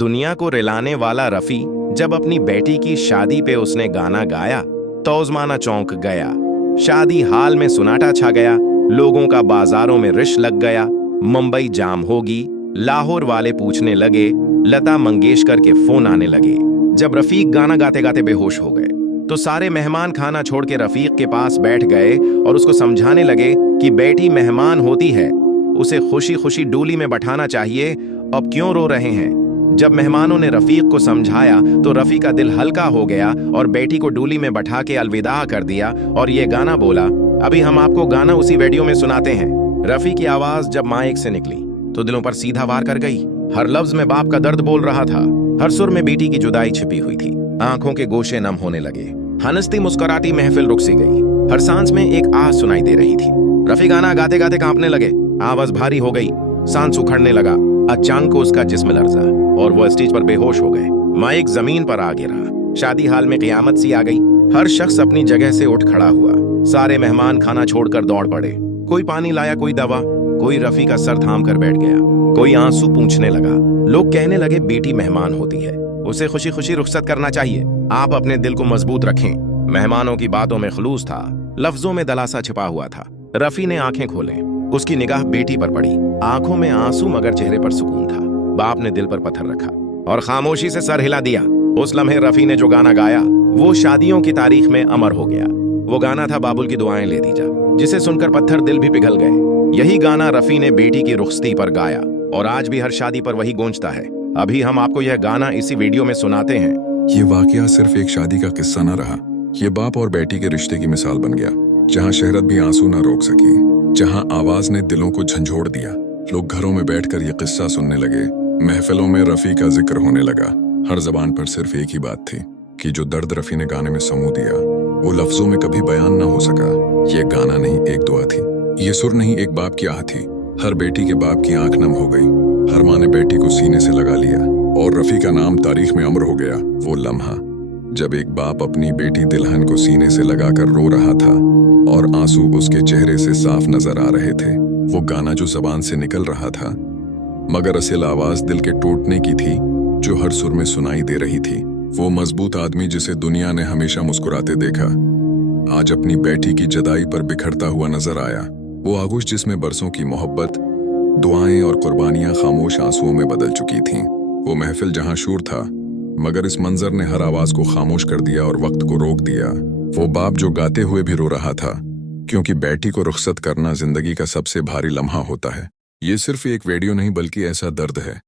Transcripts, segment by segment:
दुनिया को रिलाने वाला रफी जब अपनी बेटी की शादी पे उसने गाना गाया तो उस्माना चौंक गया। शादी हाल में सुनाटा छा गया, लोगों का बाजारों में रिश लग गया। मुंबई जाम होगी, लाहौर वाले पूछने लगे, लता मंगेशकर के फोन आने लगे। जब रफीक गाना गाते गाते बेहोश हो गए तो सारे मेहमान खाना छोड़ के रफीक के पास बैठ गए और उसको समझाने लगे कि बेटी मेहमान होती है, उसे खुशी खुशी डोली में बैठाना चाहिए, अब क्यों रो रहे हैं। जब मेहमानों ने रफीक को समझाया तो रफी का दिल हल्का हो गया और बेटी को डोली में बैठा के अलविदा कर दिया और ये गाना बोला। अभी हम आपको गाना उसी वीडियो में सुनाते हैं। रफी की आवाज जब माइक से निकली तो दिलों पर सीधा वार कर गई। हर लफ्ज में बाप का दर्द बोल रहा था, हर सुर में बेटी की जुदाई छिपी हुई थी। आंखों के गोशे नम होने लगे, हंसती मुस्कुराती महफिल रुक सी गई। हर सांस में एक आह सुनाई दे रही थी। रफी गाना गाते गाते कांपने लगे, आवाज भारी हो गई, सांस उखड़ने लगा। अचानक उसका जिस्म लर्जा और वो स्टेज पर बेहोश हो गए। माइक जमीन पर आ गिरा। शादी हाल में क़यामत सी आ गई। हर शख्स अपनी जगह से उठ खड़ा हुआ। सारे मेहमान खाना छोड़कर दौड़ पड़े। कोई पानी लाया, कोई दवा, कोई रफी का सर थाम कर बैठ गया, कोई आंसू पूंछने लगा। लोग कहने लगे बेटी मेहमान होती है, उसे खुशी खुशी रुखसत करना चाहिए, आप अपने दिल को मजबूत रखें। मेहमानों की बातों में खलूस था, लफ्जों में दलासा छिपा हुआ था। रफी ने आंखें खोले, उसकी निगाह बेटी पर पड़ी। आंखों में आंसू मगर चेहरे पर सुकून था। बाप ने दिल पर पत्थर रखा और खामोशी से सर हिला दिया। उस लम्हे रफी ने जो गाना गाया वो शादियों की तारीख में अमर हो गया। वो गाना था बाबुल की दुआएं ले दी जा, जिसे सुनकर पत्थर दिल भी पिघल गए। यही गाना रफी ने बेटी की रुखसती पर गाया और आज भी हर शादी पर वही गूंजता है। अभी हम आपको यह गाना इसी वीडियो में सुनाते हैं। ये वाकया सिर्फ एक शादी का किस्सा न रहा, ये बाप और बेटी के रिश्ते की मिसाल बन गया, जहाँ शहरत भी आंसू न रोक सकी, जहाँ आवाज ने दिलों को झंझोड़ दिया। लोग घरों में बैठकर ये किस्सा सुनने लगे, महफिलों में रफी का जिक्र होने लगा। हर जबान पर सिर्फ एक ही बात थी कि जो दर्द रफी ने गाने में समूह दिया वो लफ्जों में कभी बयान न हो सका। ये गाना नहीं, एक दुआ थी। ये सुर नहीं, एक बाप की आह थी। हर बेटी के बाप की आंख नम हो गई, हर माँ ने बेटी को सीने से लगा लिया और रफी का नाम तारीख में अमर हो गया। वो लम्हा जब एक बाप अपनी बेटी दिलहन को सीने से लगाकर रो रहा था और आंसू उसके चेहरे से साफ नजर आ रहे थे। वो गाना जो जबान से निकल रहा था मगर असल आवाज दिल के टूटने की थी, जो हर सुर में सुनाई दे रही थी। वो मजबूत आदमी जिसे दुनिया ने हमेशा मुस्कुराते देखा, आज अपनी बेटी की जुदाई पर बिखरता हुआ नजर आया। वो आगोश जिसमें बरसों की मोहब्बत, दुआएं और कुर्बानियां खामोश आंसुओं में बदल चुकी थीं। वो महफिल जहां शूर था मगर इस मंजर ने हर आवाज को खामोश कर दिया और वक्त को रोक दिया। वो बाप जो गाते हुए भी रो रहा था, क्योंकि बेटी को रुखसत करना जिंदगी का सबसे भारी लम्हा होता है। ये सिर्फ एक वीडियो नहीं बल्कि ऐसा दर्द है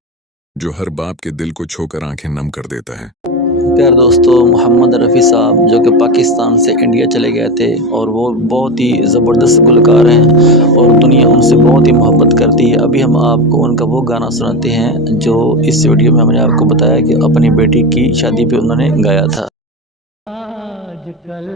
जो हर बाप के दिल को छूकर आंखें नम कर देता है। प्यार दोस्तों, मोहम्मद रफ़ी साहब जो कि पाकिस्तान से इंडिया चले गए थे और वो बहुत ही ज़बरदस्त गुलकार हैं और दुनिया उनसे बहुत ही मोहब्बत करती है। अभी हम आपको उनका वो गाना सुनाते हैं जो इस वीडियो में हमने आपको बताया कि अपनी बेटी की शादी पे उन्होंने गाया था। आजकल